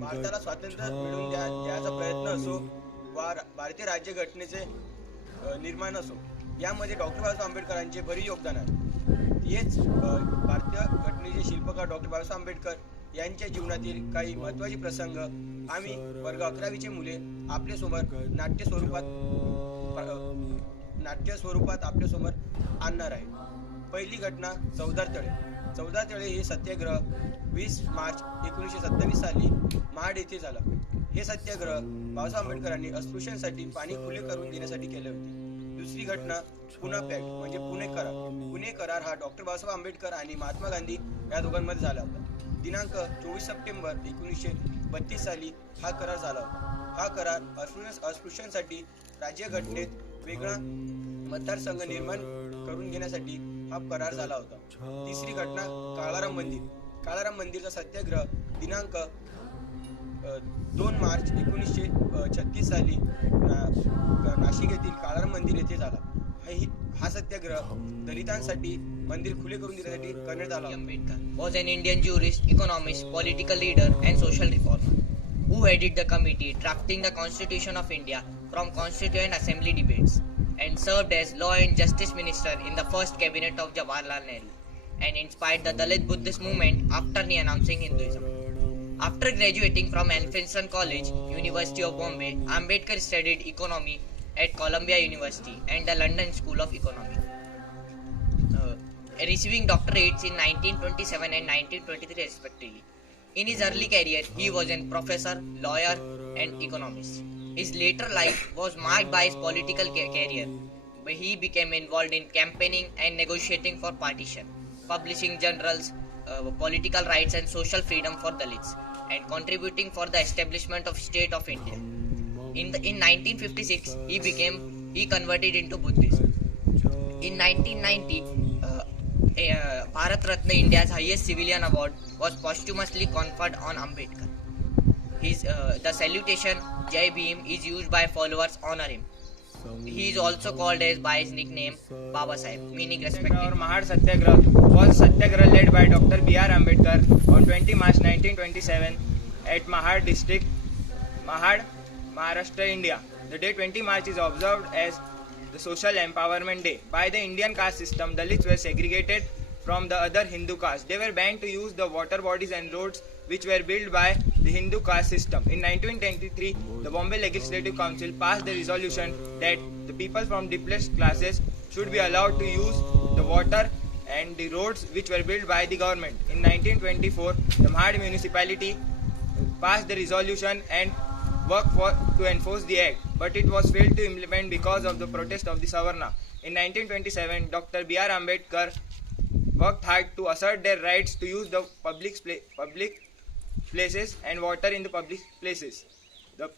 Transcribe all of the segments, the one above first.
भारताला स्वातंत्र्य मिळवून द्यायचा प्रयत्न असो वा भारतीय राज्यघटनेचे निर्माण असो, यामध्ये डॉक्टर बाबासाहेब आंबेडकरांचे भरीव योगदान आहे. हेच भारतीय घटनेचे शिल्पकार डॉक्टर बाबासाहेब आंबेडकर यांच्या जीवनातील काही महत्त्वाचे प्रसंग आम्ही वर्ग 11वीचे मुले आपल्यासमोर नाट्य स्वरूपात आपल्यासमोर आणणार आहे. पहिली घटना चौदार तळे हे सत्याग्रह 20 मार्च 1927 साली महाड येथे झाला. हे सत्याग्रह बाबासाहेब आंबेडकरांनी अस्पृश्यांसाठी पाणी खुले करून देण्यासाठी केले होते. दुसरी घटना पुणे पॅक्ट म्हणजे पुणे करार हा डॉक्टर बाबासाहेब आंबेडकर आणि महात्मा गांधी या दोघांमध्ये झाला होता. दिनांक 24 सप्टेंबर 1932 साली हा करार झाला होता. हा करार अस्पृश्यांसाठी राज्यघटनेत वेगळा मतदारसंघ निर्माण करून घेण्यासाठी हा करार झाला होता. तिसरी घटना काळाराम मंदिरचा सत्याग्रह दिनांक 2 मार्च 1936 साली नाशिक येथील काळाराम मंदिर येथे झाला. हा सत्याग्रह दलितांसाठी मंदिर खुले करून देण्यासाठी करण्यात आला. Ambedkar was an Indian jurist, economist, political leader and social reformer who headed the committee drafting the Constitution of India from Constituent Assembly debates and served as Law and Justice Minister in the first cabinet of Jawaharlal Nehru and inspired the Dalit Buddhist movement after renouncing Hinduism. After graduating from Elphinstone College, University of Bombay, Ambedkar studied economy at Columbia University and the London School of Economics, receiving doctorates in 1927 and 1923 respectively. In his early career, he was a professor, lawyer, and economist. His later life was marked by his political career, where he became involved in campaigning and negotiating for partition, publishing journals, political rights and social freedom for Dalits, and contributing for the establishment of State of India. In 1956, he converted into Buddhism. In 1990, Bharat Ratna, India's highest civilian award, was posthumously conferred on Ambedkar. The salutation Jai Bhim is used by followers honor him. He is also called as by his nickname Babasaheb, meaning respected. Mahad Satyagrah was Satyagrah led by Dr. B.R. Ambedkar on 20 March 1927 at Mahad district, Mahad, Maharashtra, India. The day 20 March is observed as the Social Empowerment Day. By the Indian caste system, Dalits were segregated from the other Hindu castes. They were banned to use the water bodies and roads which were built by the Hindu caste system. In 1923, the Bombay Legislative Council passed the resolution that the people from depressed classes should be allowed to use the water and the roads which were built by the government. In 1924, the Mahad municipality passed the resolution and worked to enforce the act, but it was failed to implement because of the protest of the Savarna. In 1927, Dr. B.R. Ambedkar worked hard to assert their rights to use the public places and water in the public places. The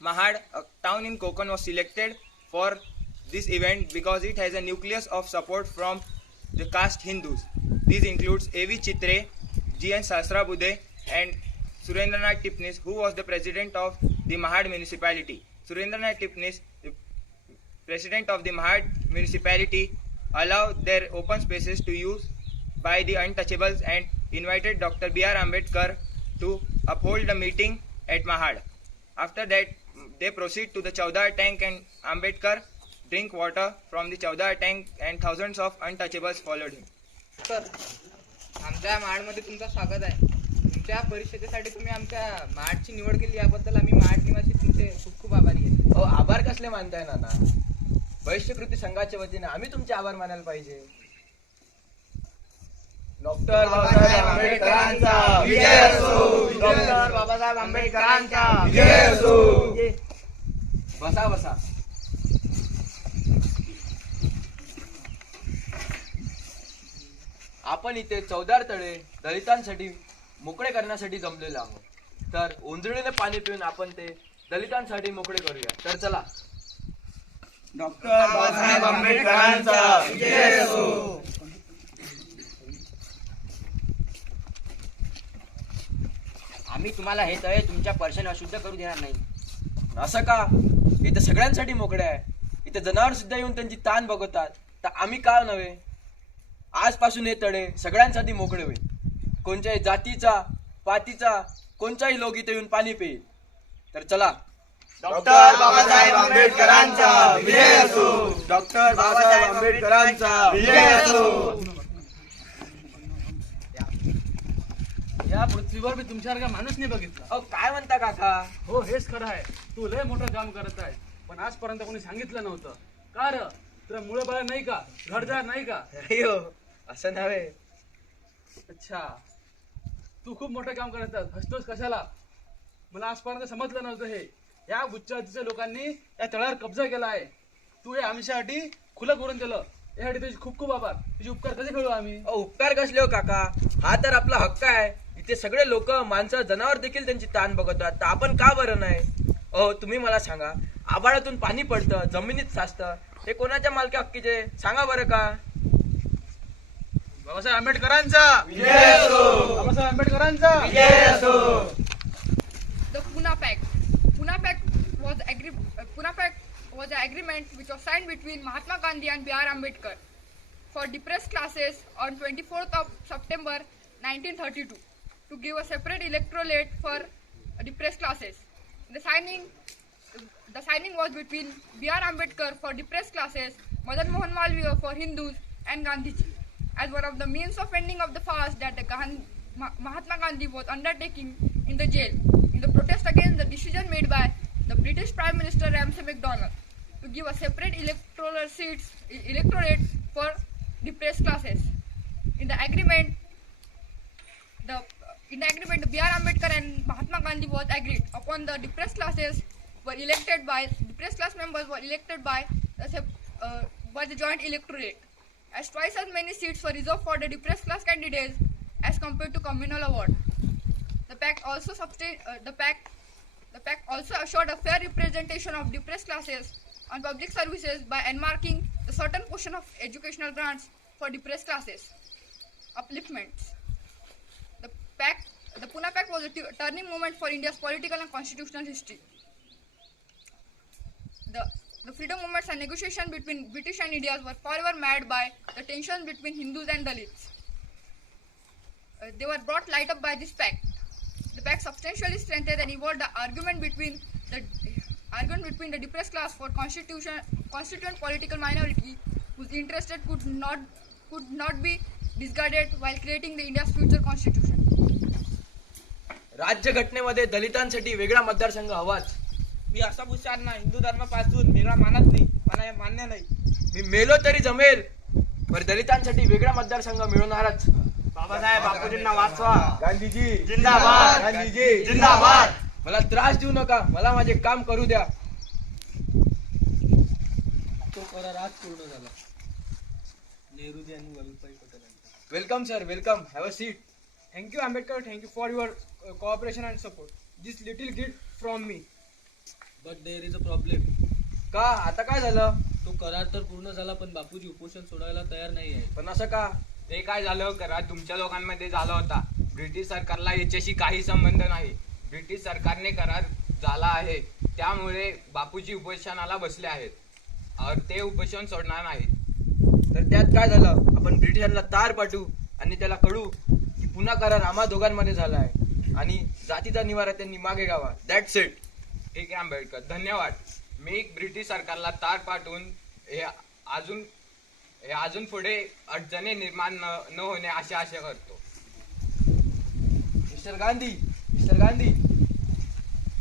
Mahad, a town in Konkan, was selected for this event because it has a nucleus of support from the caste Hindus. These includes 𝐓𝐞𝐚𝐜, G.N. Sahasrabudhe and Surendranath Tipnis, who was the president of the Mahad municipality. Surendranath Tipnis, the president of the Mahad municipality, allowed their open spaces to use by the untouchables and invited Dr. B.R. Ambedkar to uphold the meeting at Mahad. After that, they proceed to the Chaudhar tank and Ambedkar drink water from the Chaudhar tank and thousands of untouchables followed him. Sir, आमच्या महाडमध्ये तुमचं स्वागत आहे. तुमच्या परिषदेसाठी तुम्ही आमच्या महाडची निवड केली याबद्दल आम्ही महाड निवासी तुमचे खूप खूप आभारी आहे. हो, आभार कसले मानताय नाना? भविष्यकृती संघाच्या वतीने आम्ही तुमचे आभार मानायला पाहिजे. डॉक्टर बाबासाहेब आंबेडकरांचा विजय असो. डॉक्टर बाबासाहेब आंबेडकरांचा विजय असो. बसा बसा. आपण इथे चौदार तळे दलितांसाठी मोकळे करण्यासाठी जमलेलो आहोत. तर ओंजळीने पाणी पिऊन आपण ते दलितांसाठी मोकळे करूया. तर चला. डॉक्टर बाबासाहेब आंबेडकरांचा विजय असो. आम्ही तुम्हाला हे तळे तुमच्या पर्शाने अशुद्ध करू देणार नाही. असं का? इथे सगळ्यांसाठी मोकळे आहे. इथे जनावर सुद्धा येऊन त्यांची ताण बघतात, तर आम्ही का नव्हे? आजपासून हे तळे सगळ्यांसाठी मोकळे होईल. कोणत्याही जातीचा पातीचा कोणताही लोक इथे येऊन पाणी पिईल. तर चला. डॉक्टर बाबासाहेब आंबेडकरांचा विजय असो. डॉक्टर बाबासाहेब आंबेडकरांचा विजय असो. या पृथ्वीवर मी तुमच्यासारखा माणूस नाही बघितला. अहो काय म्हणता काका? हो हेच खरं आहे. तू लय मोठं काम करत आहे, पण आजपर्यंत कोणी सांगितलं नव्हतं. का र तुला मुळे बाळ नाही का, घरदार नाही का? अयो असं नव्हे. अच्छा, तू खूप मोठं काम करत आहेस. हसतोस कशाला? मला आजपर्यंत समजलं नव्हतं हे. या गुजरातीच्या लोकांनी या तळ्यावर कब्जा केला आहे. तू हे आमच्यासाठी खुलं करून दिलं. यासाठी तुझे खूप खूप आभार. तुझे उपकार कसे फेडू आम्ही? उपकार कसले हो काका? हा तर आपला हक्क आहे. इथे सगळे लोक माणसं जनावर देखील त्यांची ताण बघतात, तर आपण का बरं नाही? अहो तुम्ही मला सांगा, आभाळातून पाणी पडतं, जमिनीत साचतं, हे कोणाच्या मालकी हक्कीचे सांगा बरं का? बाबासाहेब आंबेडकरांचा विजय असो. बाबासाहेब आंबेडकरांचा विजय असो. The Pune Pact. Pune Pact was an agreement which was signed between Mahatma Gandhi and B.R. Ambedkar for depressed classes on 24th of September 1932 to give a separate electorate for depressed classes. The signing was between B.R. Ambedkar for depressed classes, Madan Mohan Malviya for Hindus, and Gandhiji as one of the means of ending of the fast that Mahatma Gandhi was undertaking in the jail in the protest against the decision made by the British Prime Minister Ramsay MacDonald to give a separate electorate for depressed classes. In the agreement, B.R. Ambedkar and Mahatma Gandhi was agreed upon the depressed class members were elected by the joint electorate, as twice as many seats were reserved for the depressed class candidates as compared to communal award. The pact also assured a fair representation of depressed classes on public services by earmarking a certain portion of educational grants for depressed classes. Upliftments. The Pune Pact was a turning moment for India's political and constitutional history. The freedom movements and negotiations between British and India were forever marred by the tensions between Hindus and Dalits. They were brought light up by this pact. The pact substantially strengthened and evolved the argument between the depressed class for constituent political minority whose interests could not be discarded while creating the India's future constitution. राज्य घटनेमध्ये दलितांसाठी वेगळा मतदारसंघ हवाच. मी असा पुरुषांना हिंदू धर्मापासून वेगळा मानत नाही, मला हे मान्य नाही. मी मेलो तरी जमेल, पण दलितांसाठी वेगळा मतदारसंघ मिळवणारच. बाबासाहेब बापूजींना वाचवा. गांधीजी जिंदाबाद. गांधीजी जिंदाबाद. मला त्रास देऊ नका, मला माझे काम करू द्या. तो करार आज पूर्ण झाला. नेहरूजी आणि वल्लभभाई पटेलांचा. Welcome sir, welcome. Have a seat. Thank you Ambedkar, thank you for your cooperation and support. This little gift from me. But there is a problem. का आता काय झालं? तो करार तर पूर्ण झाला, पण बापूजी उपोषण सोडायला तयार नाही आहे. पण असं का? ते काय झालं, करार तुमच्या लोकांमध्ये झाला होता. ब्रिटिश सरकारला याच्याशी काही संबंध नाही. ब्रिटिश सरकारने करार झाला आहे, त्यामुळे बापूजी उपोषणाला बसले आहेत. ते उपोषण सोडणार नाहीत. तर त्यात काय झालं? आपण ब्रिटिशांना तार पाठवू आणि त्याला कळू की पुन्हा करार आम्हा दोघांमध्ये झाला आहे आणि जातीचा निवारा त्यांनी मागे घ्यावा. That's it. ठीक आहे आंबेडकर, धन्यवाद. मी ब्रिटिश सरकारला तार पाठवून हे अजून पुढे अडचणी निर्माण न होणे अशी आशा करतो. मिस्टर गांधी,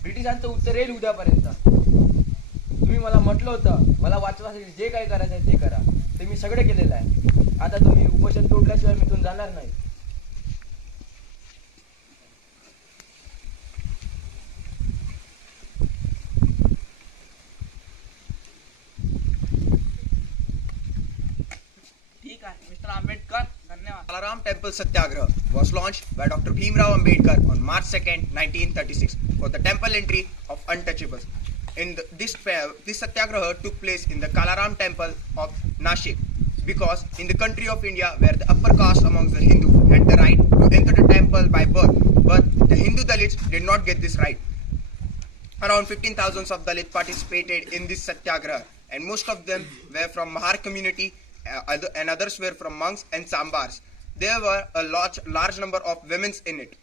ब्रिटिशांचं उत्तर येईल उद्यापर्यंत. तुम्ही मला म्हटलं होतं मला वाचवासाठी जे काही करायचं आहे ते करा, ते मी सगळे केलेलं आहे. आता तुम्ही उपोषण तोडल्याशिवाय मी इथून जाणार नाही. ठीक आहे मिस्टर आंबेडकर, धन्यवाद. Kalaram Temple Satyagraha was launched by Dr. Bhimrao Ambedkar on March 2nd, 1936 for the temple entry of untouchables. This Satyagraha took place in the Kalaram Temple of Nashik because in the country of India where the upper caste amongst the Hindu had the right to enter the temple by birth, but the Hindu Dalits did not get this right. Around 15,000 of Dalits participated in this Satyagraha and most of them were from Mahar community and others were from monks and sambars. There were a large number of women in it.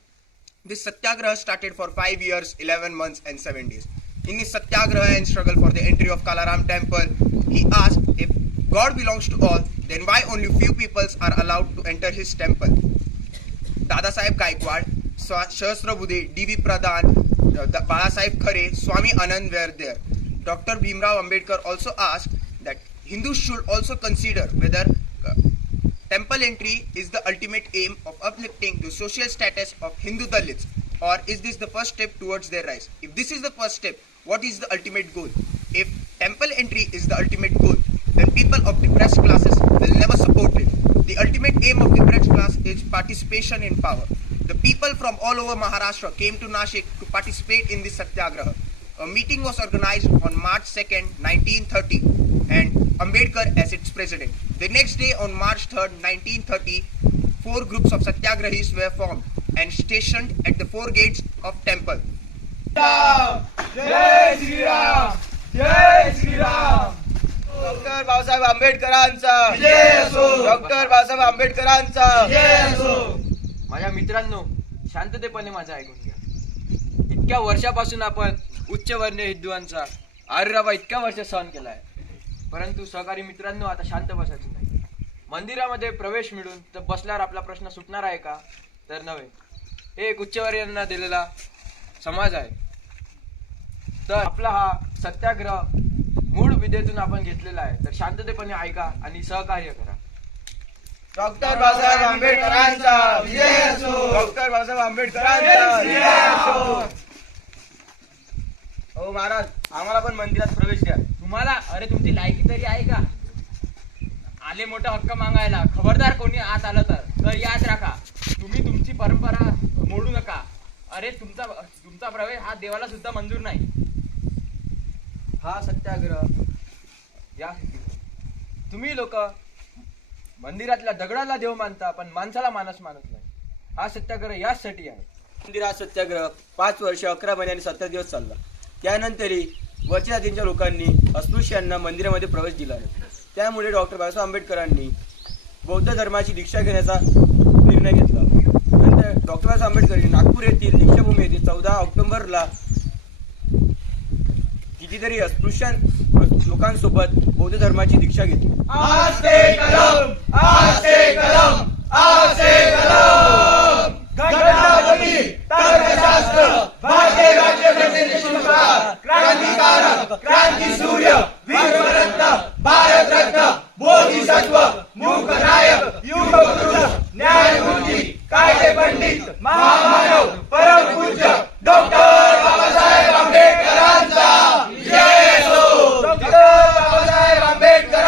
This satyagraha started for 5 years, 11 months and 7 days. In his satyagraha and struggle for the entry of Kalaram temple, he asked, if God belongs to all, then why only few peoples are allowed to enter his temple? Babasaheb Gaikwad, Shahasrabudhe, D.V. Pradhan, Babasaheb Khare, Swami Anand were there. Dr. Bhimrao Ambedkar also asked that Hindus should also consider whether temple entry is the ultimate aim of uplifting the social status of Hindu Dalits, or is this the first step towards their rise? If this is the first step, what is the ultimate goal? If temple entry is the ultimate goal, then people of depressed classes will never support it. The ultimate aim of depressed class is participation in power. The people from all over Maharashtra came to Nashik to participate in this satyagraha. A meeting was organized on March 2nd, 1930, and Ambedkar as its president. The next day, on March 3rd, 1930, 4 groups of satyagrahis were formed and stationed at the 4 gates of temple. जय श्रीराम, जय Shriram. Doctor Babasaheb आंबेडकरांचा विजय असो. Doctor Babasaheb आंबेडकरांचा विजय असो. माझ्या मित्रांनो, शांततेपणे माझं ऐकून घ्या. इतक्या वर्षापासून आपण उच्चवर्णीय हिंदुवांचा आर्यराबा इतक्या वर्ष सहन केला आहे, परंतु सहकारी मित्रांनो, आता शांत बसायचं नाही. मंदिरामध्ये प्रवेश मिळून तर बसल्यावर आपला प्रश्न सुटणार आहे का? तर नव्हे. हे एक उच्चवर्णीयांना दिलेला समाज आहे. तर आपला हा सत्याग्रह मूळ विधेतून आपण घेतलेला आहे, तर शांततेपणे ऐका आणि सहकार्य करा. डॉक्टर बाबासाहेब आंबेडकरांचा विजय असो. डॉक्टर बाबासाहेब आंबेडकरांचा विजय असो. हो महाराज, आम्हाला पण मंदिरात प्रवेश द्या. तुम्हाला, अरे तुमची लायकी तरी आहे का? आले मोठा हक्क मागायला. खबरदार कोणी आत आलं तर याद राखा, तुम्ही तुमची परंपरा मोडू नका. अरे तुमचा प्रवेश हा देवाला सुद्धा मंजूर नाही. हा सत्याग्रह या तुम्ही लोक मंदिरातल्या दगडाला देव मानता, पण माणसाला माणूस मानत नाही. हा सत्याग्रह यासाठी आहे. मंदिरात सत्याग्रह 5 वर्ष 11 महिने आणि 17 दिवस चालला. त्यानंतरही वरच्या जातींच्या लोकांनी अस्पृश्यांना मंदिरामध्ये प्रवेश दिला नाही. त्यामुळे डॉक्टर बाबासाहेब आंबेडकरांनी बौद्ध धर्माची दीक्षा घेण्याचा निर्णय घेतला. नंतर डॉक्टर बाबासाहेब आंबेडकरांनी नागपूर येथील दीक्षाभूमी येथे 14 ऑक्टोबरला कितीतरी अस्पृश्य लोकांसोबत बौद्ध धर्माची दीक्षा घेतली. घटनापती, तर्कशास्त्र, भारतीय राज्यघटनेचे शिल्पकार, क्रांतिकारक, क्रांती सूर्य, वीररत्न, भारतरत्न, बोधिसत्व, मूकनायक, युगपुरुष, न्यायमूर्ती, कायदे पंडित, महामानव, परमपूज्य डॉक्टर बाबासाहेब आंबेडकरांचा विजय असो. डॉक्टर बाबासाहेब आंबेडकर